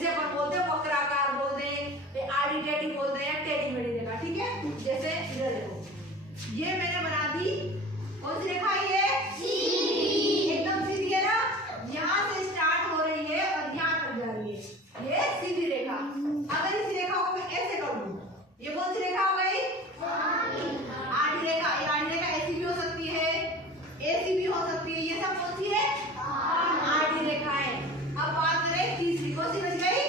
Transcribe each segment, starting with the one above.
जिसे अपन बोलते हैं वक्राकार बोलते हैं, आड़ी टेढ़ी बोलते हैं, टेढ़ी मेढ़ी रेखा। ठीक है, जैसे इधर देखो, ये मैंने बना दी, कौन सी रेखा ये? सीधी। एकदम सीधी है ना, यहाँ से स्टार्ट हो रही है और यहाँ तक जा रही है, ये सीधी रेखा। अगर इस रेखा को मैं ऐसे कर दूं, ये कौन सी रेखा हो गई? आड़ी रेखा। ये आड़ी रेखा ऐसी भी हो सकती है, ऐसी भी हो सकती है, ये सब कौन सी है? आड़ी रेखा है। अब बात करें तीसरी, कौन सी बच गई?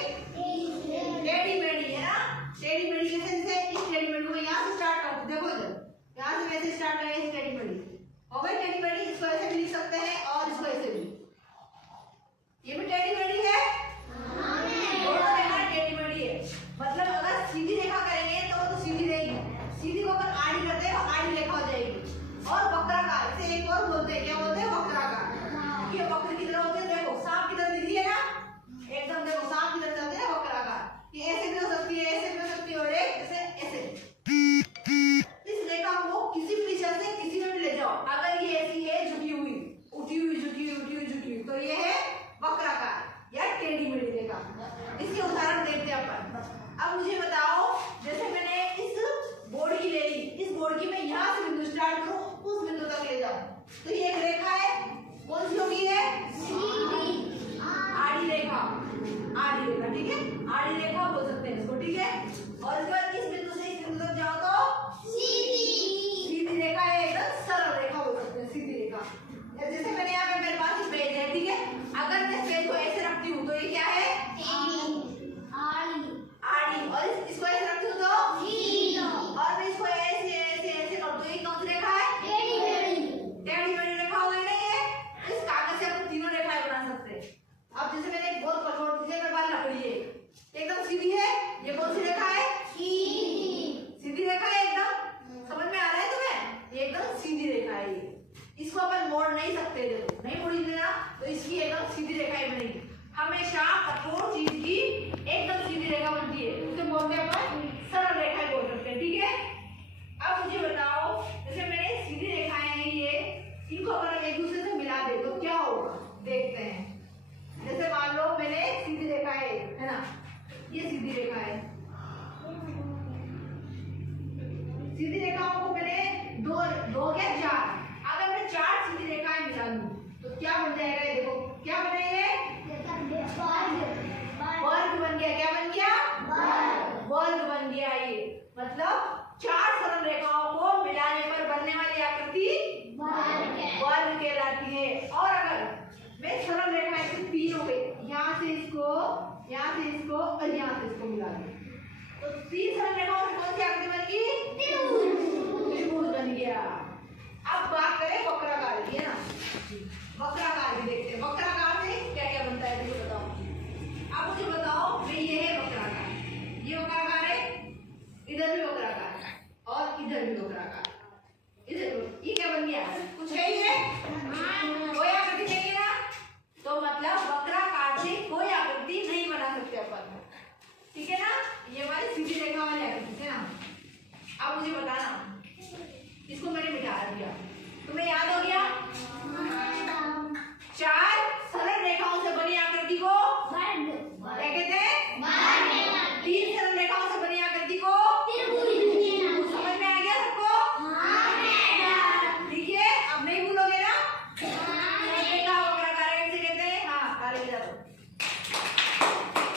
टेढ़ी मेढ़ी है ना। टेढ़ी मेढ़ी जैसे इस टेढ़ी मेढ़ी को मैं यहाँ से स्टार्ट कर दूं, देखो इधर यहाँ से वैसे स्टार्ट करें, इस टेढ़ी मेढ़ी हो गई टेढ़ी मेढ़ी। इसको ऐसे भी लिख सकते हैं और इसको ऐसे भी, ये भी टेढ़ी मेढ़ी है, दोनों रेखा टेढ़ी मेढ़ी है। मतलब अगर सीधी रेखा करेंगे तो वो तो सीधी रहेगी, सीधी को अगर आड़ी करते हैं तो आड़ी रेखा हो जाएगी। और वक्राकार, इसे एक और बोलते हैं, क्या बोलते हैं? वक्राकार। ये वक्र की तरह होते हैं, देखो सांप की तरह दिख रही है ना, एकदम देखो सांप की तरह चलते हैं वक्राकार। ये ऐसे भी हो सकती है, ऐसे भी हो सकती है, और एक जैसे ऐसे। इस रेखा को किसी भी दिशा से किसी में भी ले जाओ, अगर ये ऐसी है झुकी हुई, उठी हुई, झुकी हुई, उठी हुई, झुकी हुई, तो ये है वक्राकार या टेढ़ी मेढ़ी रेखा। इसके उदाहरण देखते हैं अपन। अब मुझे बताओ, जैसे मैंने इस बोर्ड की ले ली, इस बोर्ड की मैं यहाँ से बिंदु स्टार्ट करूँ, उस बिंदु तक ले जाऊँ, तो ये एक रेखा है, कौन सी होगी ये? आड़ी रेखा। आड़ी रेखा, ठीक है, आड़ी रेखा बोल सकते हैं इसको। ठीक है, और इसके बाद इस बिंदु से इस बिंदु तक जाओ तो सीधी रेखा है, एकदम सरल रेखा बोल सकते हैं, सीधी रेखा। जैसे मैंने यहाँ पे मेरे पास पेज है, ठीक है, अगर मैं पेज को ऐसे रखती हूँ तो ये क्या है? आड़ी। और इसको ऐसे रखती हूँ तो सीधी। और मैं इसको ऐसे ऐसे ऐसे कर दूँ, ये कौन सी रेखा है? टेढ़ी मेढ़ी रेखा हो गई ना ये। इस कागज से अपन तीनों रेखाएं बना सकते हैं। अब जैसे मैंने एक बहुत कठोर चीज में बाल लकड़ी है, एकदम सीधी है, ये कौन सी रेखा है? सीधी रेखा है एकदम। समझ में आ रहा है तुम्हें? ये एकदम सीधी रेखा है ये। इसको अपन मोड़ नहीं सकते, देखो नहीं मोड़ी ना, तो इसकी एकदम सीधी रेखाएं बनेगी। हमेशा कठोर चीज की एकदम सीधी रेखा बनती है, उसे बोलते हैं अपन सरल रेखाएं बोल सकते हैं। ठीक है, अब मुझे बताओ, जैसे मैंने सीधी रेखाएं हैं ये, इनको अगर हम एक दूसरे से मिला दे तो क्या होगा? देखते हैं। जैसे मान लो मैंने सीधी रेखा है ना, ये सीधी रेखा है, सीधी रेखाओं को मैंने दो या चार, अगर मैं चार सीधी रेखाएं मिला दूं तो क्या बन जाएगा? ये देखो क्या बना, ये वर्ग बन गया। क्या बन गया? वर्ग बन गया। ये मतलब चार सरल रेखाओं को मिलाने पर बनने वाली आकृति वर्ग कहलाती है। और अगर मैं सरल रेखाएं से तीन हो गई, यहाँ से इसको, यहाँ से इसको और यहाँ से इसको मिला दूं, तो तीन सरल रेखाओं से कौन सी आकृति बन गई? त्रिभुज बन गया। अब बात करें वक्राकार की, है ना, वक्राकार भी देखते हैं। वक्राकार से क्या क्या बनता है मुझे बताओ। अब मुझे बताओ, भाई ये है वक्राकार, ये वक्राकार है, इधर भी वक्राकार है और इधर भी वक्राकार। इधर ये क्या बन गया? कुछ है ये? कोई आकृति नहीं है ना, तो मतलब वक्राकार से कोई आकृति नहीं बना सकते अपन। ठीक है ना, ये हमारी सीधी रेखा वाली आकृति है ना। अब मुझे बताना, इसको मैंने मिटा दिया, तुम्हें याद हो गया? चार सरल रेखाओं से बनी आकृति को क्या कहते हैं? तीन सरल रेखाओं से बनी आकृति को समझ में आ गया सबको? ठीक है, अब नहीं भूलोगे ना? रेखा वक्राकार कैसे कहते हैं? हाँ, कार्य